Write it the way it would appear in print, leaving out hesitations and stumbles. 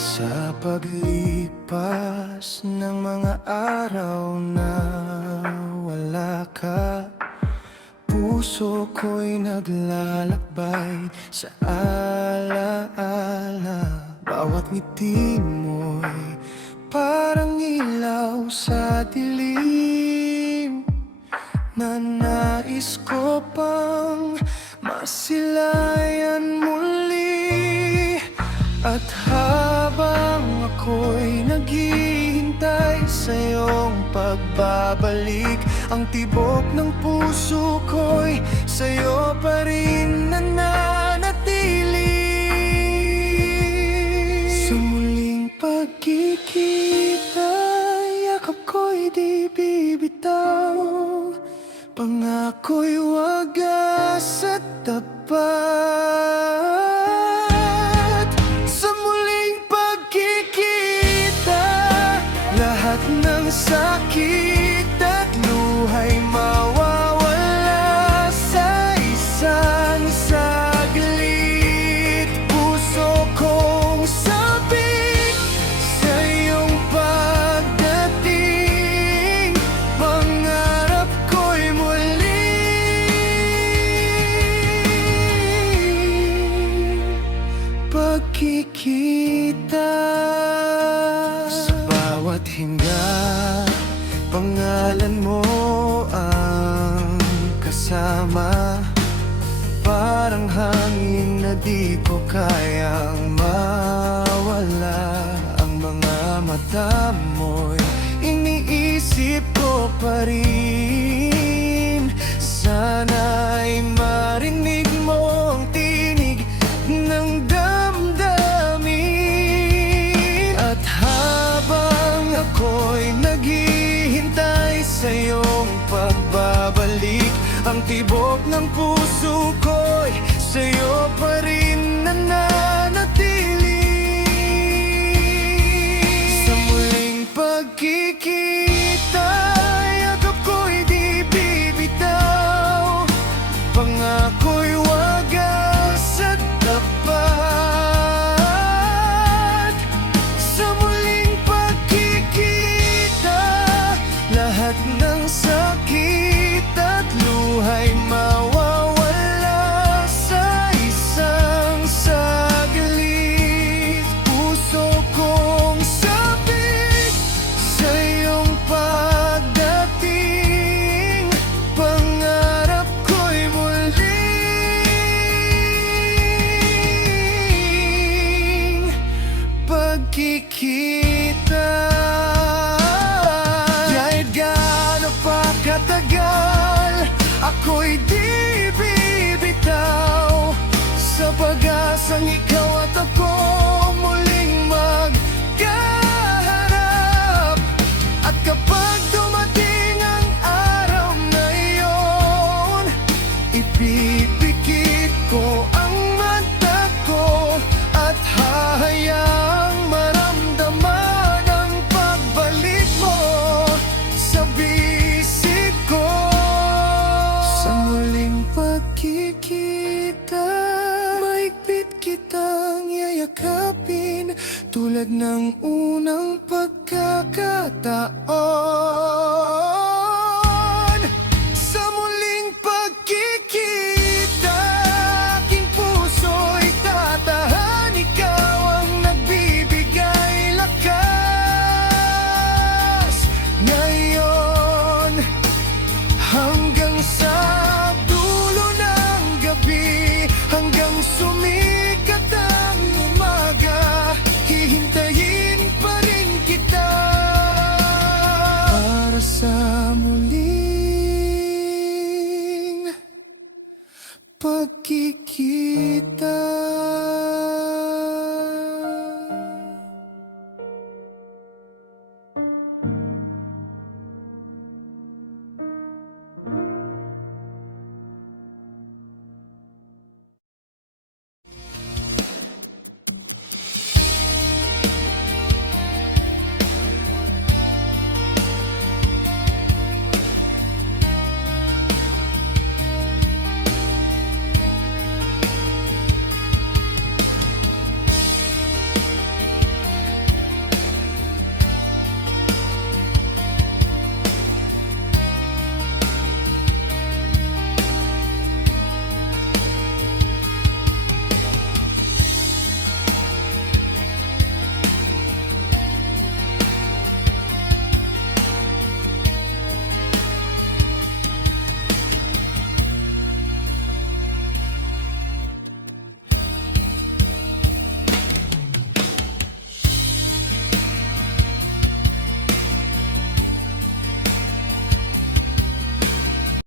Sa paglipas ng mga araw na wala ka, puso ko'y naglalakbay sa alaala. Bawat ngiti mo'y parang ilaw sa dilim, na nais ko pang masilayan muli. At habang ako'y naghihintay sa iyong pagbabalik, ang tibok ng puso ko'y sa'yo pa rin nananatili. Sa muling pagkikita, yakap ko'y di bibitaw, pangako'y wagas at tapat. Lahat ng sakit at luhay mawawala sa isang saglit. Puso kong sabik sa iyong pagdating, pangarap ko'y muling pagkikita. Bawat hinga, pangalan mo ang kasama, parang hangin na di ko kayang mawala. Ang mga mata mo'y iniisip ko pa rin. Sana'y marinig mo ang tinig ng damdamin. At habang ako'y naghihintay sa iyong pagbabalik, ang tibok ng puso ko'y sa'yo pa rin nananatili. Sa muling pagkikita, yakap ko'y di bibitaw, pangako'y wagas at tapat. Sa muling pagkikita, lahat ng sakit at luhay mawawala sa isang saglit. Puso kong sabik sa iyong pagdating, pangarap ko'y muling pagkikita. Katagal, ako'y di bibitaw sa pag-asang ikaw at ako muling magkaharap. At kapag dumating ang araw na iyon, ipipikit ko ang mata ko at hahayaang maramdaman ang pagbalik mo sa bisig ko. Sa muling pagkikita, mahigpit kitang yayakapin tulad ng unang pagkakataon.